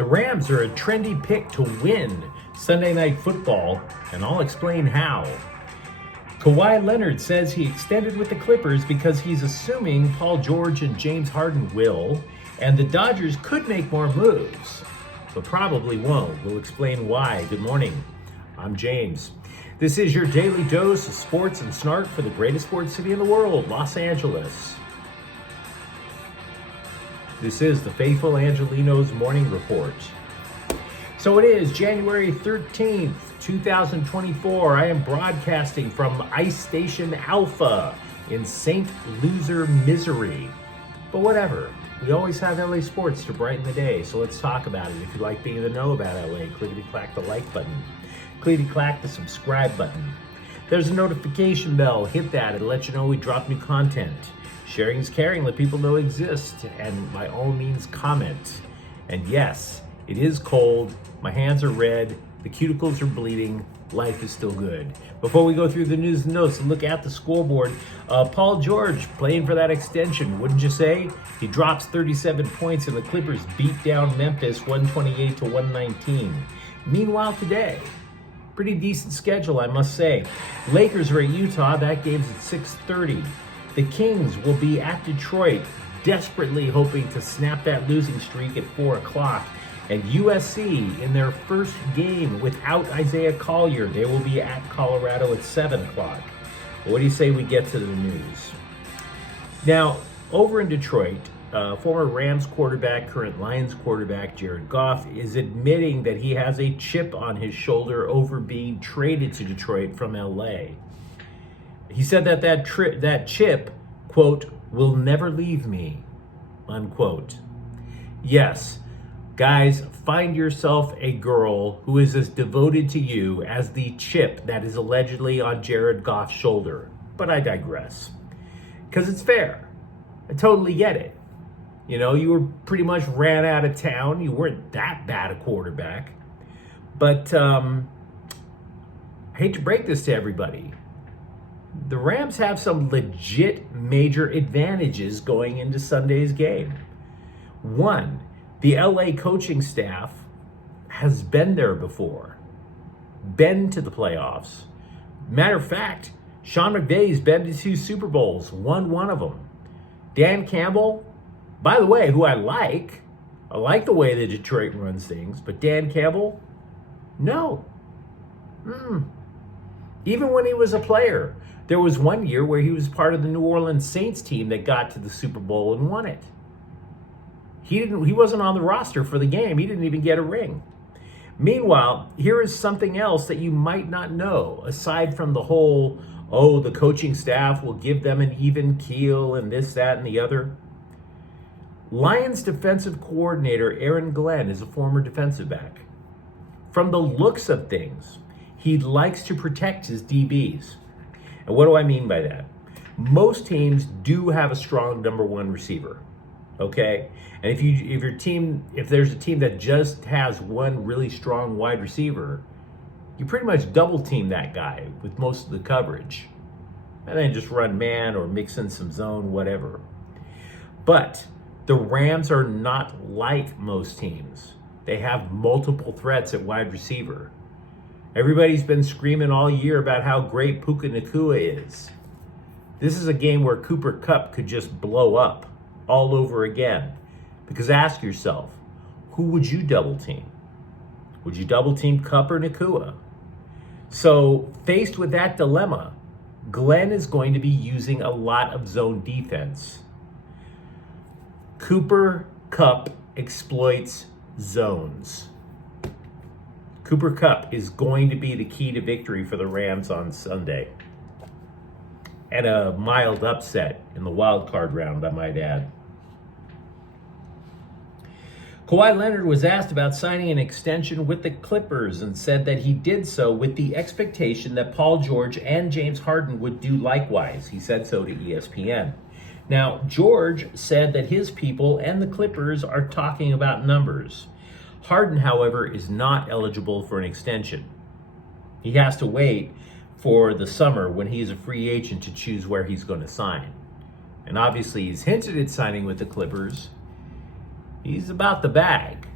The Rams are a trendy pick to win Sunday Night Football, and I'll explain how. Kawhi Leonard says he extended with the Clippers because he's assuming Paul George and James Harden will, and the Dodgers could make more moves, but probably won't. We'll explain why. Good morning. I'm James. This is your daily dose of sports and snark for the greatest sports city in the world, Los Angeles. This is the faithful Angelenos Morning Report. So it is January 13th, 2024. I am broadcasting from Ice Station Alpha in St. Loser, Missouri. But whatever, we always have LA sports to brighten the day, so let's talk about it. If you like being in the know about LA, clickety-clack the like button. Clickety-clack the subscribe button. There's a notification bell. Hit that. It'll let you know we drop new content. Sharing is caring. Let people know it exists. And by all means, comment. And yes, it is cold. My hands are red. The cuticles are bleeding. Life is still good. Before we go through the news and notes and look at the scoreboard, Paul George playing for that extension, wouldn't you say? He drops 37 points and the Clippers beat down Memphis 128-119. Meanwhile today, pretty decent schedule, I must say. Lakers are at Utah. That game's at 6:30. The Kings will be at Detroit, desperately hoping to snap that losing streak at 4 o'clock. And USC, in their first game without Isaiah Collier, they will be at Colorado at 7 o'clock. What do you say we get to the news? Now, over in Detroit, former Rams quarterback, current Lions quarterback, Jared Goff, is admitting that he has a chip on his shoulder over being traded to Detroit from LA. He said that chip, quote, will never leave me, unquote. Yes, guys, find yourself a girl who is as devoted to you as the chip that is allegedly on Jared Goff's shoulder. But I digress. Because it's fair. I totally get it. You know, you were pretty much ran out of town. You weren't that bad a quarterback. But I hate to break this to everybody. The Rams have some legit major advantages going into Sunday's game. One, the LA coaching staff has been there before, been to the playoffs. Matter of fact, Sean McVay's been to 2 Super Bowls, won one of them. Dan Campbell, by the way, who I like the way that Detroit runs things, but Dan Campbell, no. Even when he was a player, there was one year where he was part of the New Orleans Saints team that got to the Super Bowl and won it. He wasn't on the roster for the game. He didn't even get a ring. Meanwhile, here is something else that you might not know, aside from the whole, the coaching staff will give them an even keel and this, that, and the other. Lions defensive coordinator Aaron Glenn is a former defensive back. From the looks of things, he likes to protect his DBs. And what do I mean by that? Most teams do have a strong number one receiver. Okay, and if there's a team that just has one really strong wide receiver, you pretty much double team that guy with most of the coverage, and then just run man or mix in some zone, whatever. But the Rams are not like most teams. They have multiple threats at wide receiver. Everybody's been screaming all year about how great Puka Nacua is. This is a game where Cooper Kupp could just blow up all over again. Because ask yourself, who would you double team? Would you double team Kupp or Nacua? So faced with that dilemma, Glenn is going to be using a lot of zone defense. Cooper Kupp exploits zones. Cooper Kupp is going to be the key to victory for the Rams on Sunday. And a mild upset in the wild card round, I might add. Kawhi Leonard was asked about signing an extension with the Clippers and said that he did so with the expectation that Paul George and James Harden would do likewise. He said so to ESPN. Now, George said that his people and the Clippers are talking about numbers. Harden, however, is not eligible for an extension. He has to wait for the summer when he's a free agent to choose where he's going to sign. And obviously he's hinted at signing with the Clippers. He's about the bag.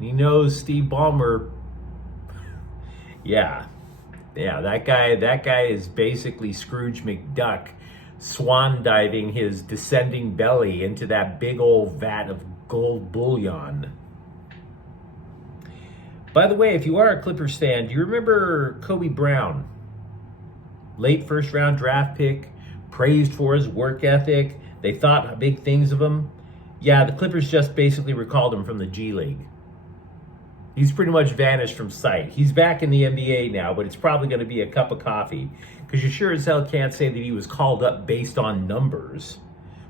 He knows Steve Ballmer. Yeah, that guy is basically Scrooge McDuck swan diving his descending belly into that big old vat of gold bullion. By the way, if you are a Clippers fan, do you remember Kobe Brown? Late first round draft pick, praised for his work ethic. They thought big things of him. Yeah, the Clippers just basically recalled him from the G League. He's pretty much vanished from sight. He's back in the NBA now, but it's probably going to be a cup of coffee, because you sure as hell can't say that he was called up based on numbers.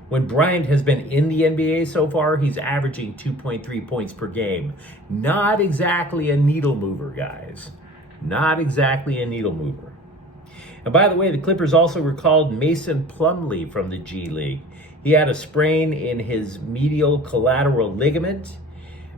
When Bryant has been in the NBA so far, he's averaging 2.3 points per game. Not exactly a needle mover, guys. Not exactly a needle mover. And by the way, the Clippers also recalled Mason Plumlee from the G League. He had a sprain in his medial collateral ligament.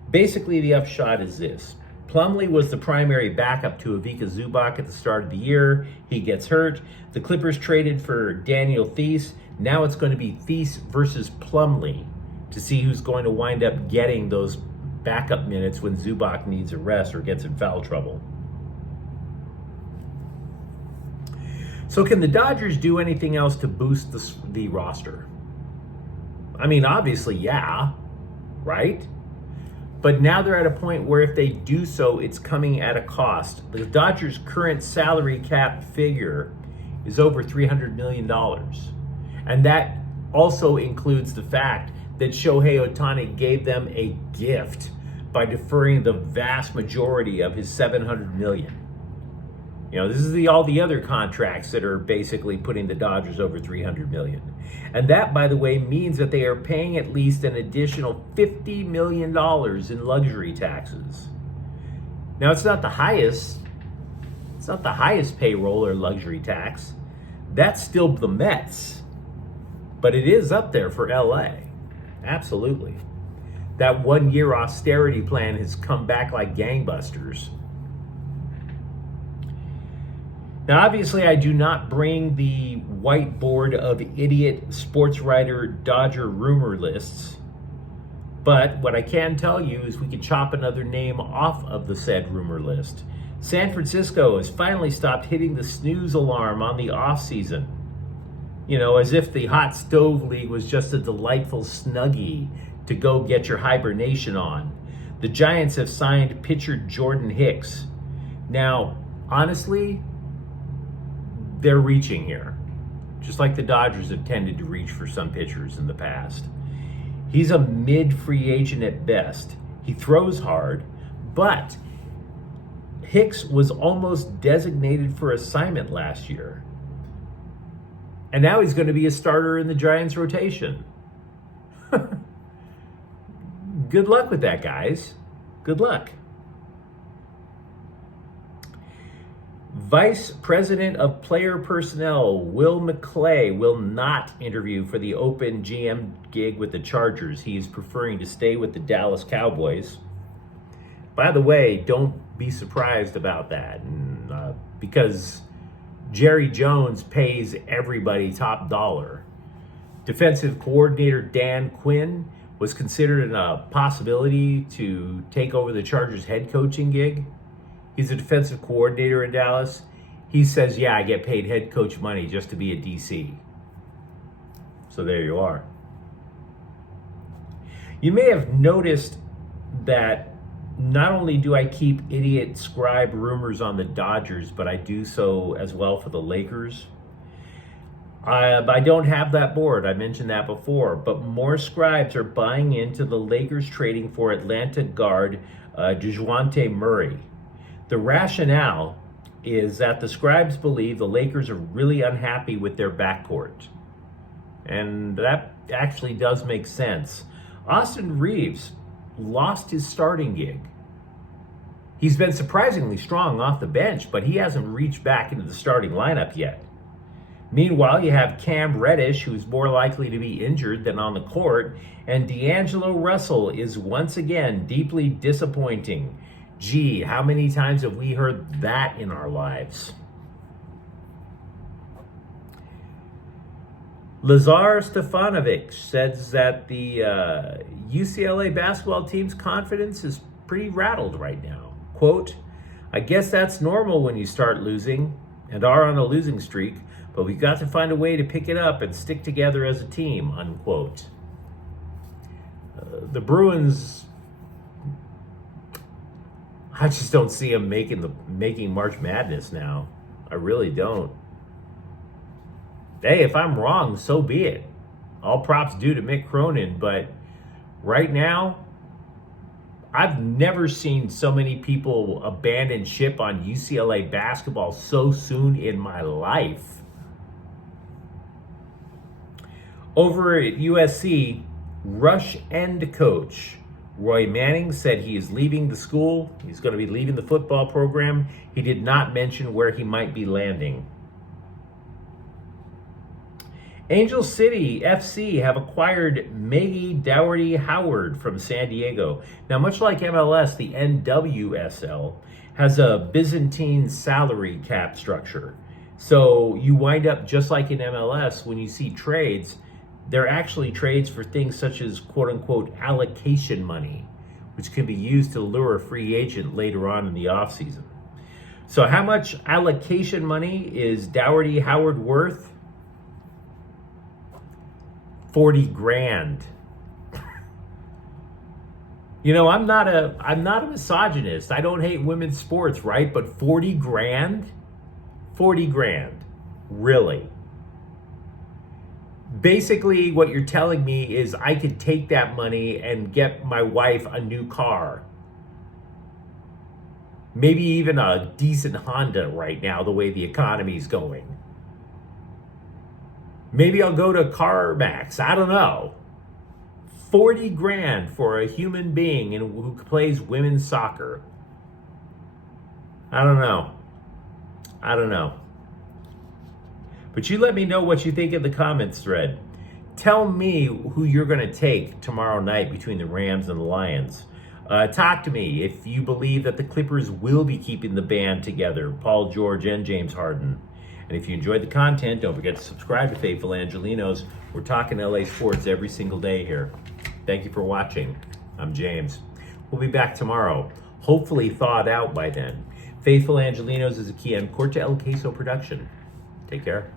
Basically, the upshot is this. Plumlee was the primary backup to Ivica Zubac at the start of the year. He gets hurt. The Clippers traded for Daniel Theis. Now it's going to be Theis versus Plumlee to see who's going to wind up getting those backup minutes when Zubac needs a rest or gets in foul trouble. So can the Dodgers do anything else to boost the roster? I mean, obviously, yeah, right? But now they're at a point where if they do so, it's coming at a cost. The Dodgers' current salary cap figure is over $300 million. And that also includes the fact that Shohei Ohtani gave them a gift by deferring the vast majority of his $700 million. You know, this is all the other contracts that are basically putting the Dodgers over $300 million. And that, by the way, means that they are paying at least an additional $50 million in luxury taxes. Now, it's not the highest payroll or luxury tax. That's still the Mets. But it is up there for LA. Absolutely. That 1-year austerity plan has come back like gangbusters. Now, obviously, I do not bring the whiteboard of idiot sports writer Dodger rumor lists. But what I can tell you is we can chop another name off of the said rumor list. San Francisco has finally stopped hitting the snooze alarm on the offseason. You know, as if the hot stove league was just a delightful snuggie to go get your hibernation on. The Giants have signed pitcher Jordan Hicks. Now, honestly, they're reaching here, just like the Dodgers have tended to reach for some pitchers in the past. He's a mid-free agent at best. He throws hard, but Hicks was almost designated for assignment last year. And now he's going to be a starter in the Giants rotation. Good luck with that, guys. Good luck. Vice President of Player Personnel, Will McClay, will not interview for the open GM gig with the Chargers. He is preferring to stay with the Dallas Cowboys. By the way, don't be surprised about that, because Jerry Jones pays everybody top dollar. Defensive coordinator Dan Quinn was considered a possibility to take over the Chargers head coaching gig. He's a defensive coordinator in Dallas. He says, yeah, I get paid head coach money just to be a DC. So there you are. You may have noticed that not only do I keep idiot scribe rumors on the Dodgers, but I do so as well for the Lakers. I don't have that board. I mentioned that before. But more scribes are buying into the Lakers trading for Atlanta guard DeJounte Murray. The rationale is that the scribes believe the Lakers are really unhappy with their backcourt. And that actually does make sense. Austin Reeves lost his starting gig. He's been surprisingly strong off the bench, but he hasn't reached back into the starting lineup yet. Meanwhile, you have Cam Reddish, who's more likely to be injured than on the court, and D'Angelo Russell is once again deeply disappointing. Gee, how many times have we heard that in our lives? Lazar Stefanovic says that the UCLA basketball team's confidence is pretty rattled right now. Quote, "I guess that's normal when you start losing and are on a losing streak, but we've got to find a way to pick it up and stick together as a team," unquote. The Bruins, I just don't see them making March Madness now. I really don't. Hey, if I'm wrong, so be it. All props due to Mick Cronin, but right now, I've never seen so many people abandon ship on UCLA basketball so soon in my life. Over at USC, rush end coach Roy Manning said he is leaving the school. He's going to be leaving the football program. He did not mention where he might be landing. Angel City FC have acquired Maggie Dougherty Howard from San Diego. Now, much like MLS, the NWSL has a Byzantine salary cap structure. So you wind up just like in MLS, when you see trades, they're actually trades for things such as quote-unquote allocation money, which can be used to lure a free agent later on in the offseason. So how much allocation money is Dougherty Howard worth? 40 grand. You know, I'm not a misogynist. I don't hate women's sports, right? But 40 grand? 40 grand. Really? Basically, what you're telling me is I could take that money and get my wife a new car. Maybe even a decent Honda right now, the way the economy's going. Maybe I'll go to CarMax. I don't know. 40 grand for a human being who plays women's soccer. I don't know. But you let me know what you think in the comments thread. Tell me who you're going to take tomorrow night between the Rams and the Lions. Talk to me if you believe that the Clippers will be keeping the band together, Paul George and James Harden. And if you enjoyed the content, don't forget to subscribe to Faithful Angelenos. We're talking LA sports every single day here. Thank you for watching. I'm James. We'll be back tomorrow, hopefully thawed out by then. Faithful Angelenos is a Kian Corte El Queso production. Take care.